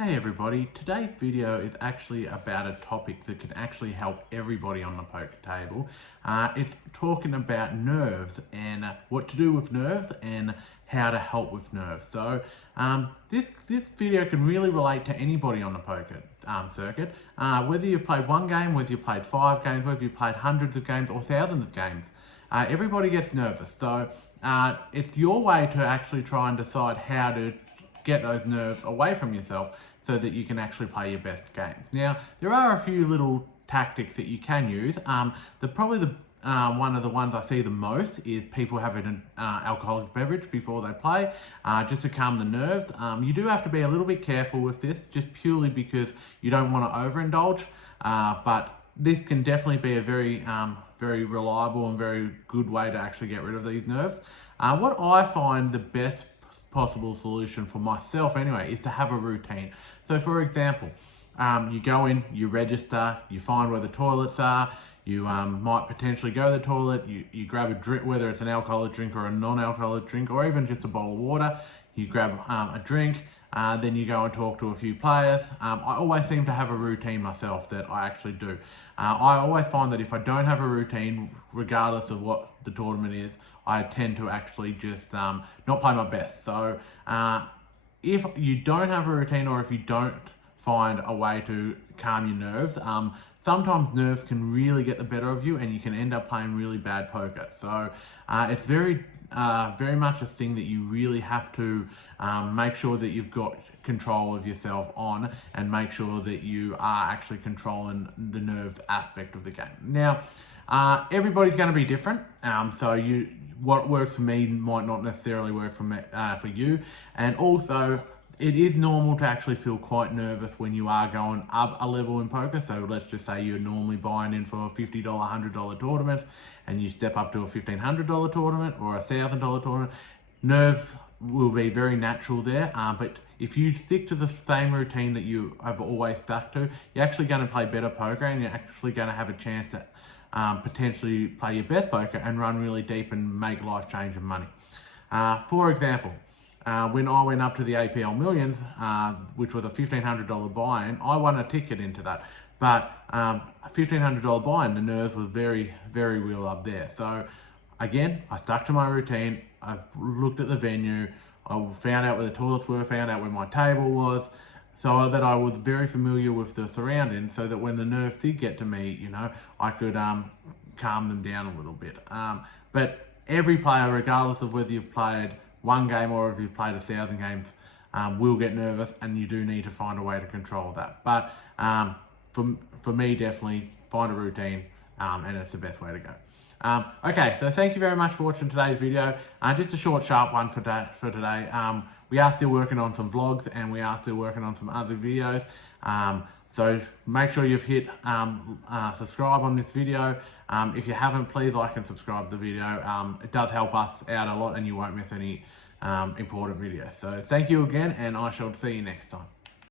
Hey everybody, today's video is actually about a topic that can actually help everybody on the poker table. It's talking about nerves and what to do with nerves and how to help with nerves. So this video can really relate to anybody on the poker circuit. Whether you've played one game, whether you've played 5 games, whether you've played hundreds of games or thousands of games. Everybody gets nervous. So it's your way to actually try and decide how to get those nerves away from yourself so that you can actually play your best games. Now, there are a few little tactics that you can use. One of the ones I see the most is people having an alcoholic beverage before they play, just to calm the nerves. You do have to be a little bit careful with this, just purely because you don't want to overindulge, but this can definitely be a very reliable and very good way to actually get rid of these nerves. What I find the best possible solution for myself anyway is to have a routine. So for example, you go in, you register, you find where the toilets are, you might potentially go to the toilet, you grab a drink, whether it's an alcoholic drink or a non-alcoholic drink or even just a bottle of water, you grab a drink, then you go and talk to a few players. I always seem to have a routine myself that I actually do. I always find that if I don't have a routine, regardless of what the tournament is, I tend to actually just not play my best. So if you don't have a routine or if you don't find a way to calm your nerves, sometimes nerves can really get the better of you and you can end up playing really bad poker. So it's very much a thing that you really have to make sure that you've got control of yourself on and make sure that you are actually controlling the nerve aspect of the game. Now, everybody's going to be different, so what works for me might not necessarily work for you, and also it is normal to actually feel quite nervous when you are going up a level in poker. So let's just say you're normally buying in for a $50, $100 tournament and you step up to a $1,500 tournament or a $1,000 tournament. Nerves will be very natural there, but if you stick to the same routine that you have always stuck to, you're actually going to play better poker and you're actually going to have a chance to potentially play your best poker and run really deep and make life-changing money. For example, when I went up to the APL Millions, which was a $1,500 buy-in, I won a ticket into that. But a $1,500 buy-in, the nerves was very, very real up there. So again, I stuck to my routine. I looked at the venue. I found out where the toilets were, found out where my table was, so that I was very familiar with the surroundings, so that when the nerves did get to me, I could calm them down a little bit. But every player, regardless of whether you've played one game or if you've played 1,000 games, will get nervous, and you do need to find a way to control that. But for me, definitely find a routine, and it's the best way to go. Okay, so thank you very much for watching today's video. Just a short, sharp one for today. We are still working on some vlogs and we are still working on some other videos. So make sure you've hit subscribe on this video. If you haven't, please like and subscribe to the video. It does help us out a lot and you won't miss any important videos. So thank you again, and I shall see you next time.